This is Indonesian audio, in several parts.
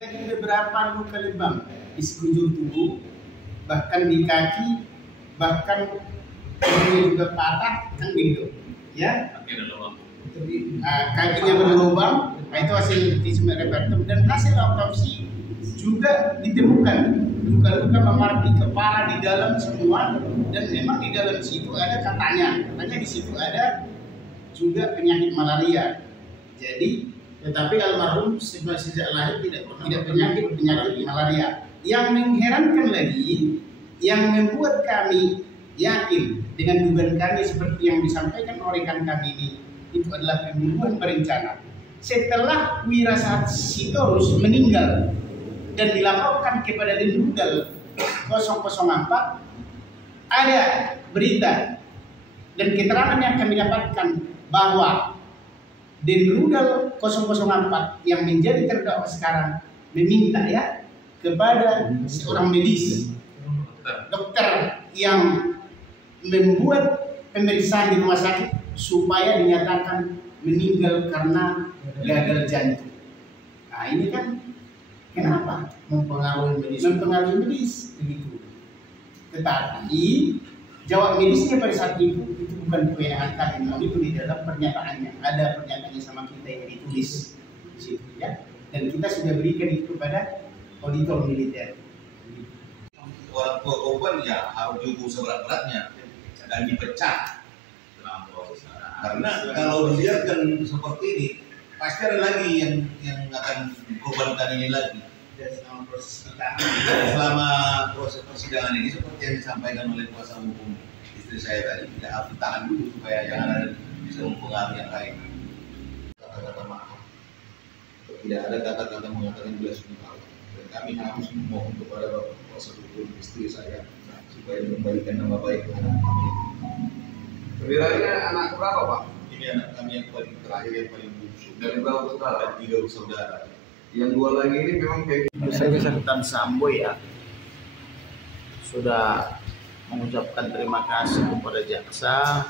Jadi beberapa luka lebam di sekujur tubuh, bahkan di kaki, bahkan kakinya juga patah, kan gitu, ya. Kakinya berlubang, itu hasil visum et repertum, dan hasil autopsi juga ditemukan luka-luka memar di kepala, di dalam semua, dan memang di dalam situ ada katanya di situ ada juga penyakit malaria. Jadi tetapi almarhum sejak lahir tidak penyakit malaria. Yang mengherankan lagi, yang membuat kami yakin dengan dugaan kami seperti yang disampaikan oleh rekan kami ini, itu adalah pembunuhan berencana. Setelah Wirasat Sitorus meninggal dan dilaporkan kepada Denrudal 004, ada berita dan keterangan yang kami dapatkan bahwa Denrudal 004 yang menjadi terdakwa sekarang meminta ya kepada seorang medis, dokter yang membuat pemeriksaan di rumah sakit supaya dinyatakan meninggal karena gagal jantung. Nah ini kan kenapa mempengaruhi medis begitu. Tetapi jawab medisnya pada saat itu bukan kewenangan kami, memang itu di dalam pernyataannya, ada pernyataannya sama kita yang ditulis di situ ya, dan kita sudah berikan itu kepada auditor militer. Orang tua korban ya harus dihukum seberat-beratnya dan dipecat. Karena kalau dibiarkan seperti ini, pasti ada lagi yang akan korbankan ini lagi. Selama proses persidangan ini seperti yang disampaikan oleh kuasa hukum istri saya tadi, tidak harus ditahan dulu supaya jangan ada bisa mempengaruhi yang lain. Kata-kata maaf, tidak ada kata-kata mengatakan jelas tahu. Dan kami harus memohon kepada bapak kuasa hukum istri saya supaya mengembalikan nama baik kepada kami. Perwiranya anak berapa Pak? Ini anak kami yang paling terakhir, yang paling bungsu. Dari berapa saudara? Dan 3 saudara. Yang 2 lagi ini memang kayak Sultan Sambo ya sudah mengucapkan terima kasih kepada jaksa,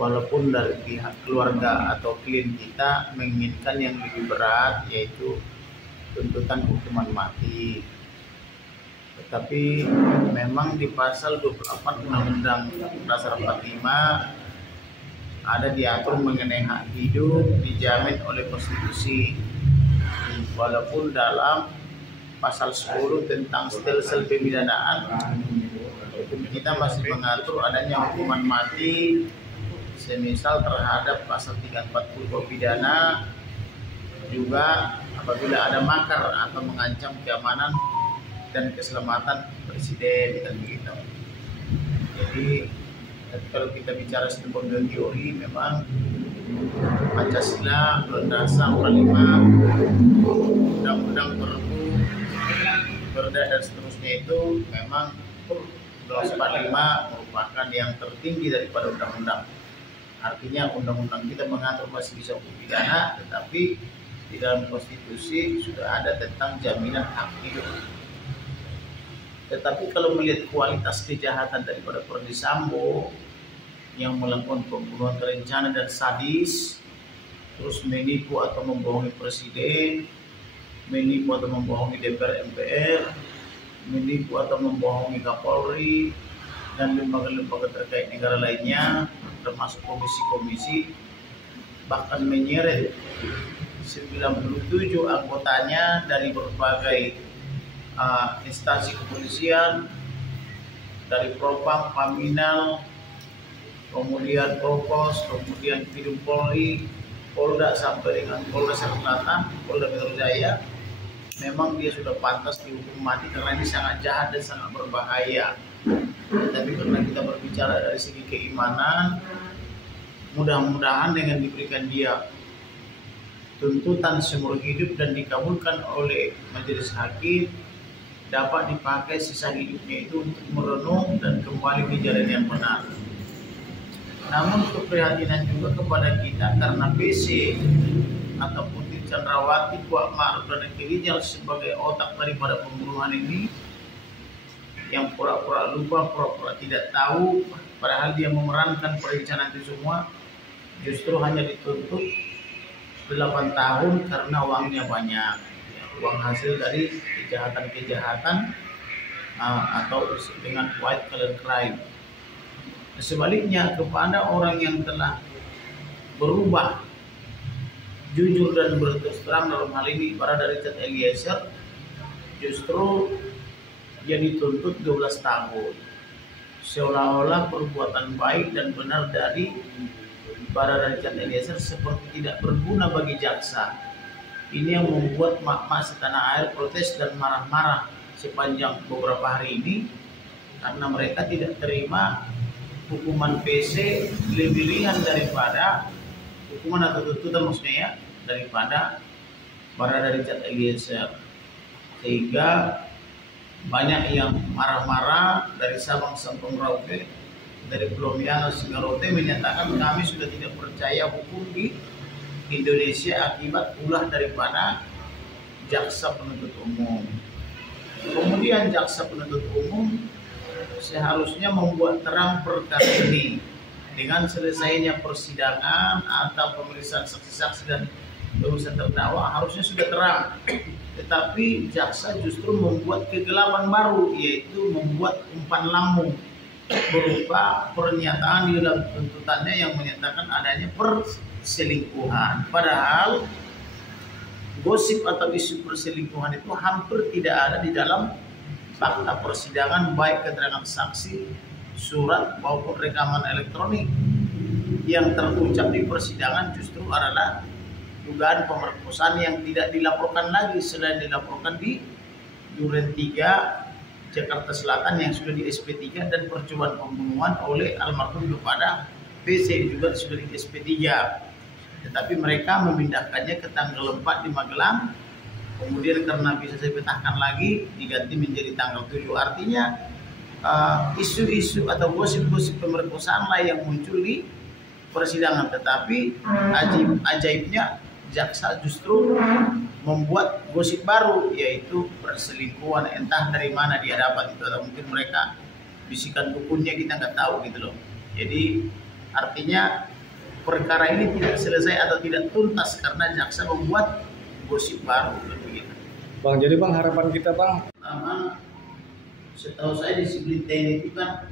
walaupun dari pihak keluarga atau klien kita menginginkan yang lebih berat, yaitu tuntutan hukuman mati. Tetapi memang di pasal 28 Undang-Undang Dasar 45 ada diatur mengenai hak hidup dijamin oleh konstitusi, walaupun dalam pasal 10 tentang stelsel pemidanaan hukum kita masih mengatur adanya hukuman mati semisal terhadap pasal 340 pidana, juga apabila ada makar atau mengancam keamanan dan keselamatan presiden dan begitu. Jadi kalau kita bicara sistem teori, memang Pancasila, Undang-Undang 45, Undang-Undang Perda dan seterusnya itu memang 245 merupakan yang tertinggi daripada undang-undang. Artinya undang-undang kita mengatur masih bisa hukum pidana, tetapi di dalam konstitusi sudah ada tentang jaminan hak hidup. Tetapi kalau melihat kualitas kejahatan daripada Ferdy Sambo yang melakukan pembunuhan terencana dan sadis, terus menipu atau membohongi presiden, menipu atau membohongi DPR MPR, menipu atau membohongi Kapolri dan lembaga-lembaga terkait negara lainnya, termasuk komisi-komisi, bahkan menyeret 97 anggotanya dari berbagai instansi kepolisian, dari Propam, Paminal, kemudian Propos, kemudian Bidum Polri, Polda sampai dengan Polda Selatan, Polda Metro Jaya. Memang dia sudah pantas dihukum mati karena ini sangat jahat dan sangat berbahaya. Tapi karena kita berbicara dari segi keimanan, mudah-mudahan dengan diberikan dia tuntutan seumur hidup dan dikabulkan oleh majelis hakim, dapat dipakai sisa hidupnya itu untuk merenung dan kembali ke jalan yang benar. Namun keprihatinan juga kepada kita karena PC atau Putri Chandrawati, Kuat Ma'ruf dan Rijal sebagai otak daripada pembunuhan ini, yang pura-pura lupa, pura-pura tidak tahu, padahal dia memerankan perencanaan itu semua, justru hanya dituntut 8 tahun karena uangnya banyak. uang hasil dari kejahatan-kejahatan atau dengan white collar crime. Sebaliknya kepada orang yang telah berubah, jujur dan berterus terang, dalam hal ini Barada Richard Eliezer, justru dia dituntut 12 tahun. Seolah-olah perbuatan baik dan benar dari Barada Richard Eliezer seperti tidak berguna bagi jaksa. Ini yang membuat mak-mak setanah air protes dan marah-marah sepanjang beberapa hari ini, karena mereka tidak terima hukuman PC lebih ringan daripada hukuman atau tuntutan, maksudnya ya, daripada Barada Richard Eliezer. Sehingga banyak yang marah-marah dari Sabang sampai Merauke, dari Pulau Miangas hingga Rote, menyatakan kami sudah tidak percaya hukum di Indonesia akibat ulah daripada jaksa penuntut umum. Kemudian jaksa penuntut umum seharusnya membuat terang perkara ini dengan selesainya persidangan atau pemeriksaan saksi-saksi dan urusan terdakwa harusnya sudah terang. Tetapi jaksa justru membuat kegelapan baru, yaitu membuat umpan lambung berupa pernyataan di dalam tuntutannya yang menyatakan adanya perselingkuhan. Padahal gosip atau isu perselingkuhan itu hampir tidak ada di dalam fakta persidangan, baik keterangan saksi, surat maupun rekaman elektronik. Yang terucap di persidangan justru adalah dugaan pemerkosaan yang tidak dilaporkan lagi, selain dilaporkan di Duren 3 Jakarta Selatan yang sudah di SP3, dan percobaan pembunuhan oleh almarhum kepada PC juga sudah di SP3. Tetapi mereka memindahkannya ke tanggal 4 di Magelang, kemudian karena bisa saya petahkan lagi diganti menjadi tanggal 7. Artinya isu-isu atau gosip-gosip pemerkosaan lah yang muncul di persidangan. Tetapi ajaibnya jaksa justru membuat gosip baru, yaitu perselingkuhan. Entah dari mana dia dapat itu, atau mungkin mereka bisikan dukunnya, kita nggak tahu gitu loh. Jadi artinya perkara ini tidak selesai atau tidak tuntas karena jaksa membuat gosip baru begitu. Bang, jadi Bang, harapan kita Bang, Pertama, setahu saya disiplin TNI itu kan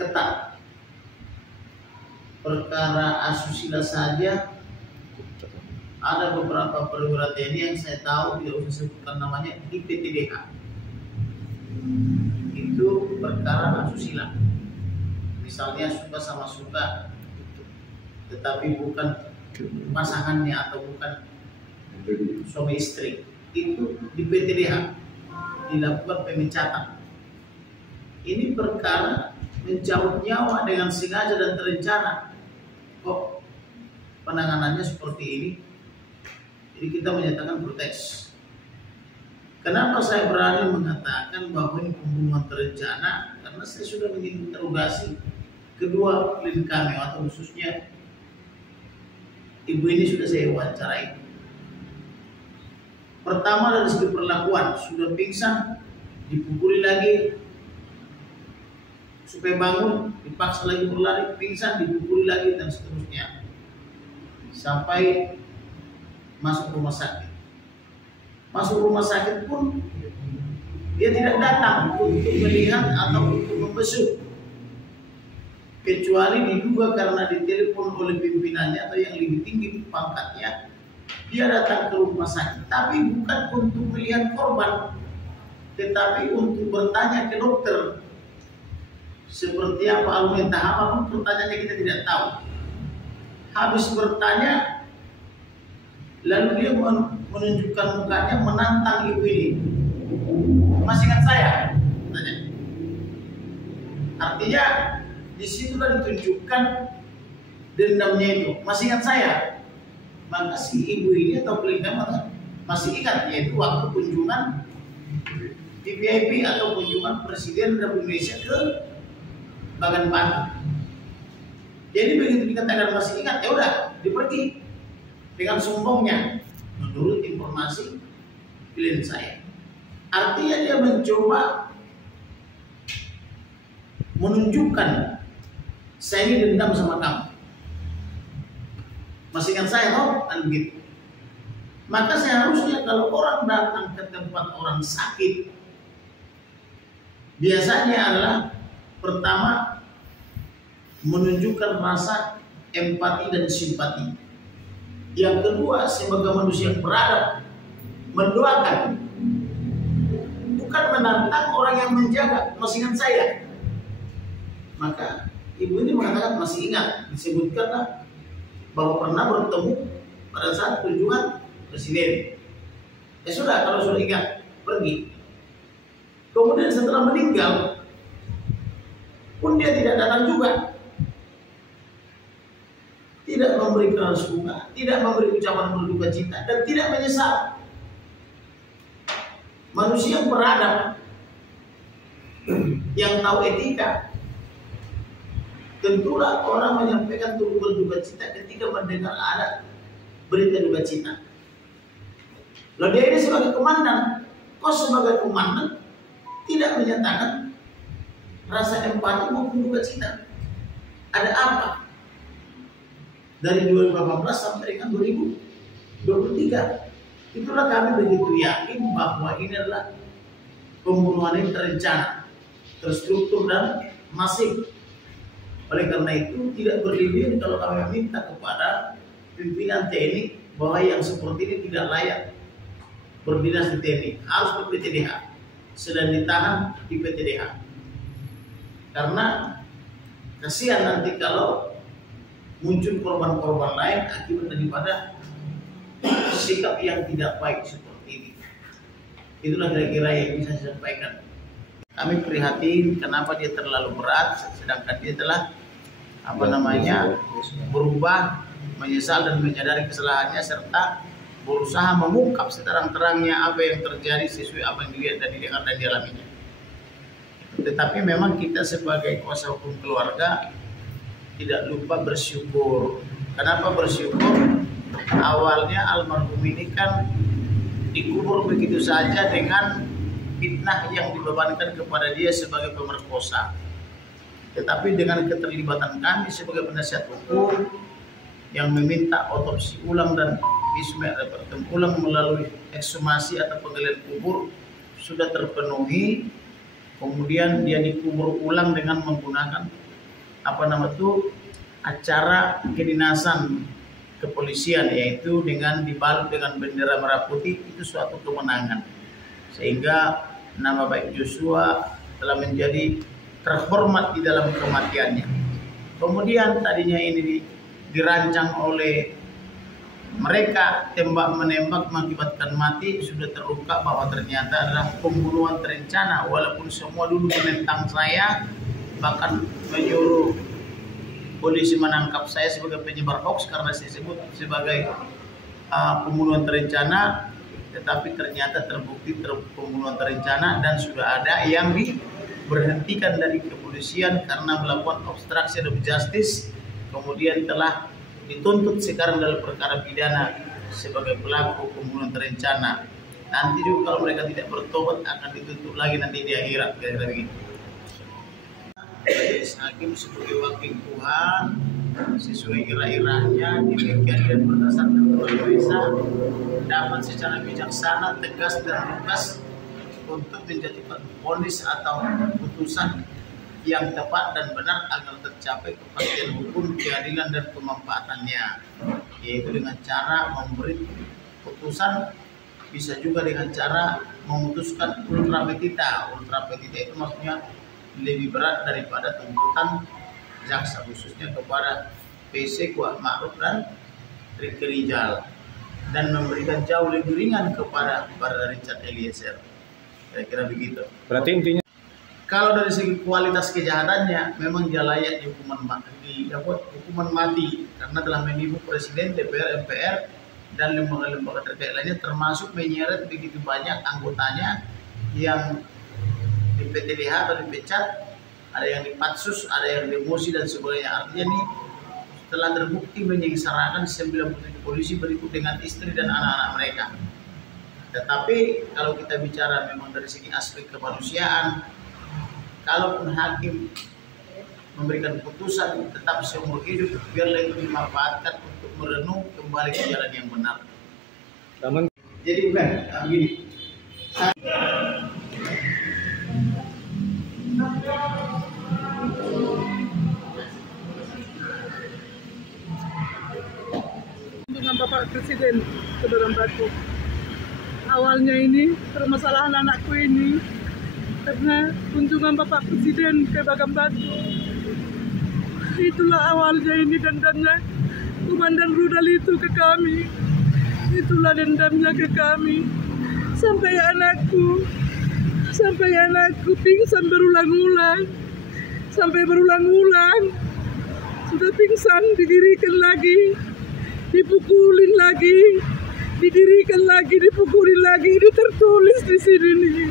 ketat. Perkara asusila saja ada beberapa perwira TNI yang saya tahu, tidak usah sebutkan namanya, di PTDH. Itu perkara asusila. Misalnya suka sama suka, tetapi bukan pasangannya atau bukan suami istri, itu di PTDH dilakukan pemecatan. Ini perkara mencabut nyawa dengan sengaja dan terencana. Kok penanganannya seperti ini? Jadi kita menyatakan protes. Kenapa saya berani mengatakan bahwa ini pembunuhan terencana? Karena saya sudah menginterogasi kedua klien kami, atau khususnya ibu ini sudah saya wawancarai. Pertama dari segi perlakuan, sudah pingsan, dipukuli lagi supaya bangun, dipaksa lagi berlari, pingsan, dipukuli lagi, dan seterusnya sampai masuk rumah sakit. Masuk rumah sakit pun dia tidak datang untuk melihat atau untuk membesuk, kecuali diduga karena ditelepon oleh pimpinannya atau yang lebih tinggi pangkatnya, dia datang ke rumah sakit, tapi bukan untuk melihat korban, tetapi untuk bertanya ke dokter seperti apa alur entah apapun pertanyaannya kita tidak tahu. Habis bertanya, lalu dia menunjukkan mukanya menantang ibu ini. Masih ingat saya? Tanya. Artinya di situ kan ditunjukkan dendamnya itu. Masih ingat saya? Maka si ibu ini atau pelindung masih ingat, yaitu waktu kunjungan di VIP atau kunjungan Presiden Republik Indonesia ke Bagan Batu. Jadi begitu dikatakan masih ingat, ya udah dipergi dengan sombongnya menurut informasi klien saya. Artinya dia mencoba menunjukkan saya ini dendam sama kamu. Masih ingat saya, kan begitu. Maka seharusnya kalau orang datang ke tempat orang sakit, biasanya adalah pertama menunjukkan rasa empati dan simpati. Yang kedua, sebagai manusia yang beradab, mendoakan, bukan menantang orang yang menjaga. Masih ingat saya? Maka ibu ini mengatakan masih ingat, disebutkanlah bahwa pernah bertemu pada saat kunjungan presiden. Ya sudah, kalau sudah ingat, pergi. Kemudian setelah meninggal pun dia tidak datang juga, tidak memberi keras bunga, tidak memberi ucapan berduka cita, dan tidak menyesal. Manusia yang beradab, yang tahu etika, tentulah orang menyampaikan turut berduka cita ketika mendengar ada berita duka cita. Lalu dia ini sebagai komandan, kau sebagai komandan tidak menyatakan rasa empati maupun duka cita. Ada apa? Dari 2018 sampai dengan 2023. Itulah kami begitu yakin bahwa ini adalah pembunuhan yang terencana, terstruktur dan masif. Oleh karena itu tidak berlebihan kalau kami minta kepada pimpinan TNI bahwa yang seperti ini tidak layak berdinas di TNI, harus ke PTDH, sedang ditahan di PTDH. Karena kasihan nanti kalau muncul korban-korban lain akibat daripada sikap yang tidak baik seperti ini. Itulah kira-kira yang bisa saya sampaikan. Kami prihatin kenapa dia terlalu berat, sedangkan dia telah berubah, menyesal dan menyadari kesalahannya serta berusaha mengungkap seterang-terangnya apa yang terjadi sesuai apa yang dilihat dan didengar dan dialaminya. Tetapi memang kita sebagai kuasa hukum keluarga tidak lupa bersyukur. Kenapa bersyukur? Awalnya almarhum ini kan dikubur begitu saja dengan fitnah yang dibebankan kepada dia sebagai pemerkosa. Tetapi dengan keterlibatan kami sebagai penasihat hukum yang meminta otopsi ulang dan visum ulang melalui ekshumasi atau penggalian kubur sudah terpenuhi. Kemudian dia dikubur ulang dengan menggunakan acara kedinasan kepolisian, yaitu dengan dibalut dengan bendera merah putih. Itu suatu kemenangan, sehingga nama baik Joshua telah menjadi terhormat di dalam kematiannya. Kemudian tadinya ini dirancang oleh mereka tembak menembak mengakibatkan mati, sudah terungkap bahwa ternyata adalah pembunuhan terencana. Walaupun semua dulu menentang saya, bahkan menyuruh polisi menangkap saya sebagai penyebar hoax karena saya sebut sebagai pembunuhan terencana, tetapi ternyata terbukti pembunuhan terencana dan sudah ada yang diberhentikan dari kepolisian karena melakukan obstruction of justice, kemudian telah dituntut sekarang dalam perkara pidana sebagai pelaku pembunuhan terencana. Nanti juga kalau mereka tidak bertobat akan dituntut lagi nanti di akhirat, kira-kira begitu. Hakim sebagai wakil Tuhan sesuai irah-irahnya demikian dan berdasarkan terbiasa dapat secara bijaksana, tegas dan lugas untuk menjatuhkan vonis atau putusan yang tepat dan benar agar tercapai kepastian hukum, keadilan dan kemanfaatannya, yaitu dengan cara memberi putusan, bisa juga dengan cara memutuskan ultra petita. Ultra petita itu maksudnya lebih berat daripada tuntutan jaksa, khususnya kepada PC Kuat Ma'ruf dan Ricky Rijal, dan memberikan jauh lebih ringan kepada Richard Eliezer. Kira-kira begitu. Berarti intinya kalau dari segi kualitas kejahatannya memang dia layak dapat hukuman mati karena telah menipu Presiden, DPR, MPR dan lembaga-lembaga terkait lainnya, termasuk menyeret begitu banyak anggotanya yang di PTDH atau dipecat, ada yang dipatsus, ada yang demosi dan sebagainya. Artinya ini telah terbukti menyengsarakan 97 polisi berikut dengan istri dan anak-anak mereka. Tetapi kalau kita bicara memang dari segi aspek kemanusiaan, kalaupun hakim memberikan putusan tetap seumur hidup, biarlah itu dimanfaatkan untuk merenung kembali ke jalan yang benar. Taman. Jadi bukan begini. Dengan Bapak Presiden ke Batu. Awalnya ini permasalahan anakku ini karena kunjungan Bapak Presiden ke Batu. Itulah awalnya ini dendamnya Komandan Rudal itu ke kami. Itulah dendamnya ke kami. Sampai anakku pingsan berulang-ulang. Sampai berulang-ulang. Sudah pingsan, didirikan lagi. Dipukulin lagi, didirikan lagi, dipukulin lagi. Ini tertulis di sini nih,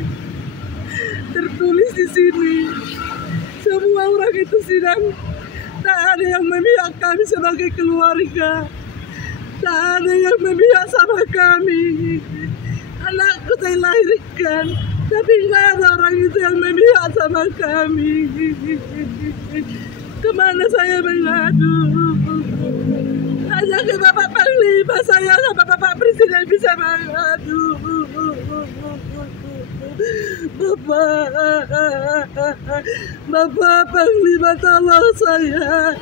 tertulis di sini. Semua orang itu sidang, tak ada yang memihak kami sebagai keluarga, tak ada yang memihak sama kami. Anakku saya lahirkan, tapi nggak ada orang itu yang memihak sama kami. Kemana saya mengadu? Hanya ke Bapak Panglima saya sama Bapak Presiden bisa mengadu. Bapak Panglima tolong saya.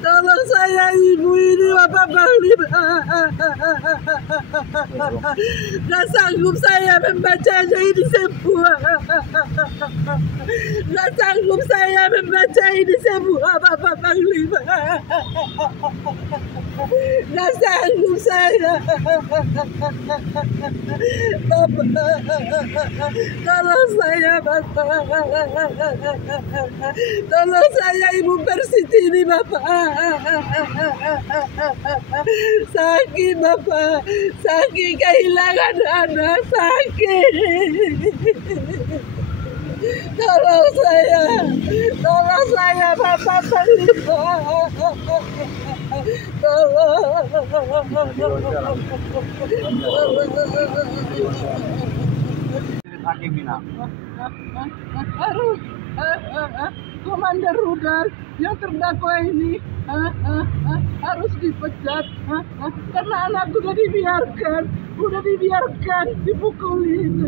Tolong saya ibu ini Bapak Panglima. Gak sanggup saya membacanya ini semua. Gak sanggup saya membaca ini semua Bapak Panglima. Gak sanggup saya. Bapak, tolong saya Bapak. Tolong saya Ibu Persitini Bapak. Sakit Bapak, sakit kehilangan anak, sakit. Tolong saya Bapak Panglima. Tolong. Harus Komandan Rudal yang terdakwa ini harus dipecat karena anakku udah dibiarkan dipukulin.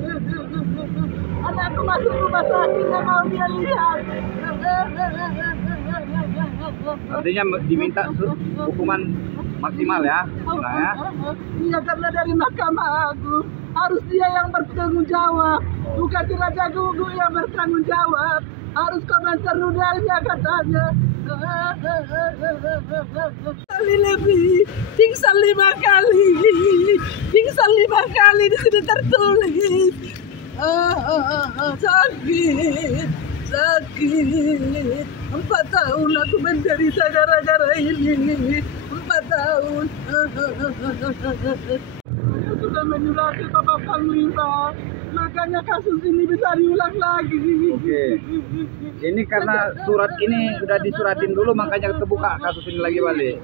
Anakku masuk rumah sakit nggak mau dia lihat. Artinya diminta hukuman maksimal ya? Nah, ya. Iya, karena dari Mahkamah Agung harus dia yang bertanggung jawab, bukan si Raja Gugu yang bertanggung jawab. Harus Komandan Rudalnya katanya. Kali lebih, pingsan 5 kali, pingsan 5 kali di sini tertulis. Sakit. 4 tahun aku menderita gara-gara ini. 4 tahun. Saya sudah menyurati Bapak Panglima. Makanya kasus ini bisa diulang lagi. Oke. Ini karena surat ini sudah disuratin dulu, makanya terbuka kasus ini lagi balik.